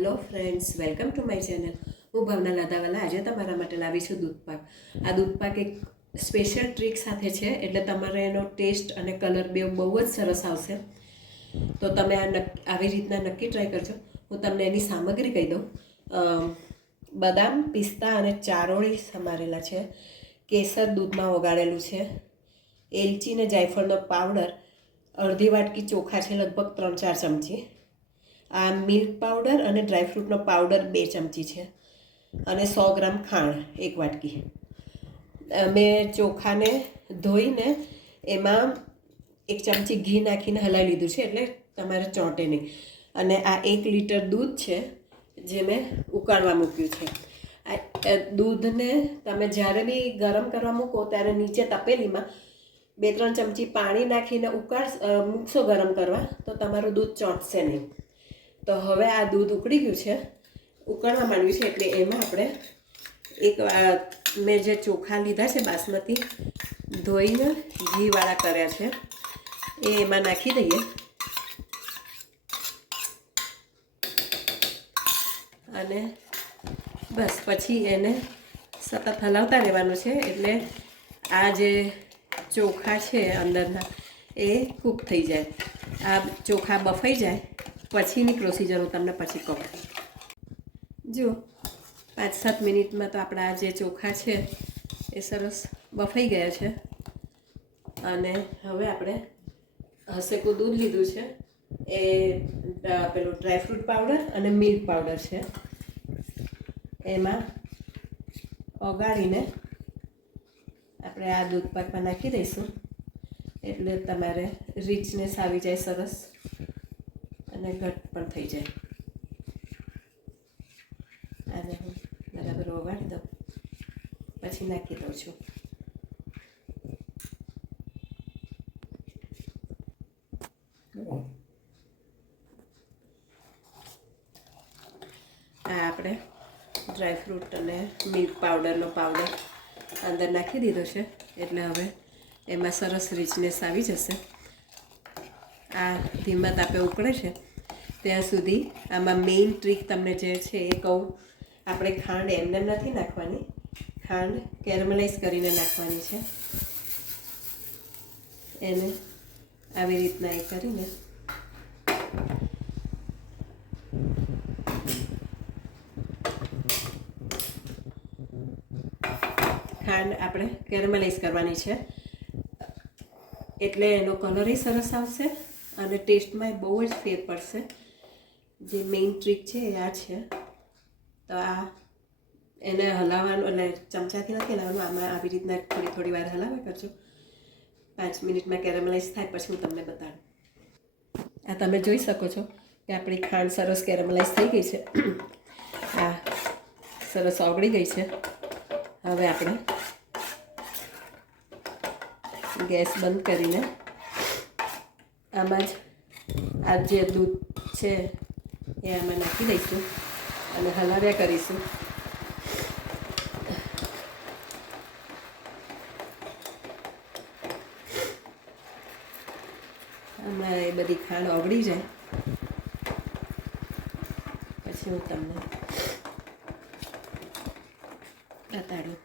Hello friends, welcome to my channel. હું ભાવના લાદાવાલા. આજે તમારા માટે લાવી છું દૂધપાક. આ દૂધપાક એક સ્પેશિયલ ટ્રીક સાથે છે, એટલે તમારે એનો ટેસ્ટ અને કલર બે બહુ જ સરસ આવશે. તો તમે આવી રીતના નક્કી ટ્રાય કરજો. હું તમને એની સામગ્રી કહી દઉં. બદામ, પિસ્તા અને ચારોળી સમારેલા છે. કેસર દૂધમાં ઓગાળેલું છે. એલચી ને જાયફળનો પાવડર અડધી વાટકી ચોખા છે, લગભગ 3-4 ચમચી. આ મિલ્ક પાવડર અને ડ્રાયફ્રૂટનો પાવડર 2 ચમચી છે, અને 100 ગ્રામ ખાંડ 1 વાટકી. મેં ચોખાને ધોઈને એમાં 1 ચમચી ઘી નાખીને હલાવી લીધું છે, એટલે તમારે ચોંટે નહીં. અને આ 1 લીટર દૂધ છે, જે મેં ઉકાળવા મૂક્યું છે. આ દૂધને તમે જ્યારે બી ગરમ કરવા મૂકો ત્યારે નીચે તપેલીમાં 2-3 ચમચી પાણી નાખીને મૂકશો ગરમ કરવા, તો તમારું દૂધ ચોંટશે નહીં. તો હવે આ દૂધ ઉકળી ગયું છે, ઉકળવા માંડ્યું છે, એટલે એમાં આપણે મેં જે ચોખા લીધા છે બાસમતી, ધોઈને ઘીવાળા કર્યા છે, એ એમાં નાખી દઈએ. અને બસ પછી એને સતત હલાવતા રહેવાનું છે, એટલે આ જે ચોખા છે અંદરના એ કૂક થઈ જાય. આ ચોખા બફાઈ જાય પછીની પ્રોસિજર હું તમને પછી કહું. જો 5-7 મિનિટમાં તો આપણા જે ચોખા છે એ સરસ બફાઈ ગયા છે. અને હવે આપણે હસેકું દૂધ લીધું છે, એ પેલું ડ્રાયફ્રૂટ પાવડર અને મિલ્ક પાવડર છે, એમાં ઓગાળીને આપણે આ દૂધ પાકમાં નાખી દઈશું. એટલે તમારે રીચનેસ આવી જાય સરસ, અને ઘટ પણ થઈ જાય. આને હું બરાબર ઓગાળી દઉં, પછી નાખી દઉં છું. આ આપણે ડ્રાયફ્રૂટ અને મિલ્ક પાવડરનો પાવડર અંદર નાખી દીધો છે, એટલે હવે એમાં સરસ રીચનેસ આવી જશે. આ ધીમા તાપે ઉકળે છે ત્યાં સુધી આમાં મેઇન ટ્રીક તમને જે છે એ કહું. આપણે ખાંડ એમને નથી નાખવાની, ખાંડ કેરેમલાઇઝ કરીને નાખવાની છે. એને આવી રીતના એ કરીને ખાંડ આપણે કેરેમલાઇઝ કરવાની છે, એટલે એનો કલર સરસ આવશે અને ટેસ્ટમાં બહુ જ ફેર પડશે. જે મેઇન ટ્રીક છે એ આ છે. તો આ એને હલાવવાનું, એટલે ચમચાથી નથી હલાવવાનું, આમાં આવી રીતના થોડી વાર હલાવ્યા કરજો. 5 મિનિટમાં કેરેમલાઇઝ થાય પછી હું તમને બતાડું. આ તમે જોઈ શકો છો કે આપણી ખાંડ સરસ કેરેમલાઇઝ થઈ ગઈ છે. આ સરસ ઓગળી ગઈ છે. હવે આપણે ગેસ બંધ કરીને આમાં જ આ જે દૂધ છે એ આમાં નાખી દઈશું અને હલાવ્યા કરીશું. આમાં એ બધી ખાંડ ઓગળી જાય પછી હું તમને બતાડું.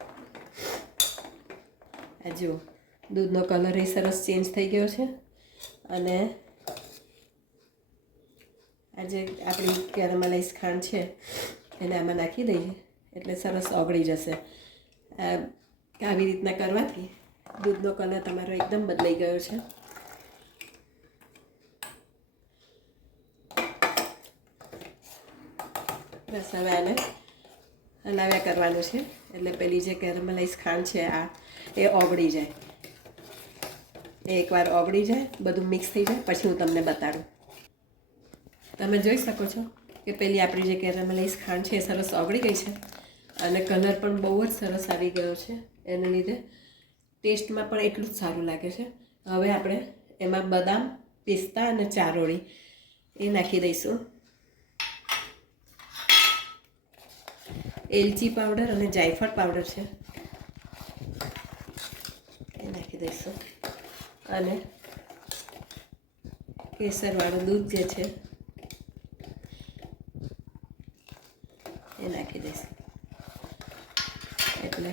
આ જો દૂધનો કલર એ સરસ ચેન્જ થઈ ગયો છે, અને આ જે આપણી કેરેમલાઇઝ ખાંડ છે એને આમાં નાખી દઈએ એટલે સરસ ઓગળી જશે. આવી રીતના કરવાથી દૂધનો કલર તમારો એકદમ બદલાઈ ગયો છે. બસ હવે આને હલાવ્યા કરવાનું છે, એટલે પેલી જે કેરેમલાઇઝ ખાંડ છે આ એ ઓગળી જાય. એકવાર ઓગળી જાય, બધું મિક્સ થઈ જાય પછી હું તમને બતાડું. તમે જોઈ શકો છો કે પેલી આપણી જે કેરેમલાઇઝ ખાંડ છે એ સરસ ઓગળી ગઈ છે, અને કલર પણ બહુ જ સરસ આવી ગયો છે. એને લીધે ટેસ્ટમાં પણ એટલું જ સારું લાગે છે. હવે આપણે એમાં બદામ, પિસ્તા અને ચારોળી એ નાખી દઈશું. એલચી પાવડર અને જાયફળ પાવડર છે એ નાખી દઈશું. અને કેસરવાળું દૂધ જે છે એ નાખી દઈશ એટલે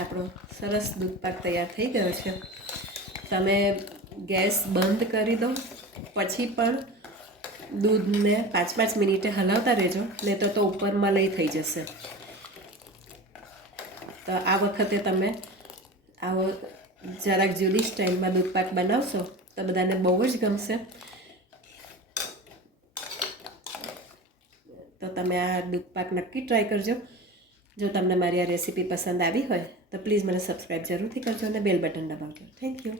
આપણો સરસ દૂધપાક તૈયાર થઈ ગયો છે. તમે ગેસ બંધ કરી દો પછી પણ દૂધને 5-5 મિનિટે હલાવતા રહેજો, નહીં તો ઉપર મલાઈ થઈ જશે. તો આ વખતે તમે આવો જરાક જુદી સ્ટાઇલમાં દૂધપાક બનાવશો તો બધાને બહુ જ ગમશે. તો તમે આ દૂધપાક નક્કી ટ્રાય કરજો. જો તમને મારી આ રેસીપી પસંદ આવી હોય તો પ્લીઝ મને સબસ્ક્રાઈબ જરૂરથી કરજો અને બેલ બટન દબાવજો. Thank you.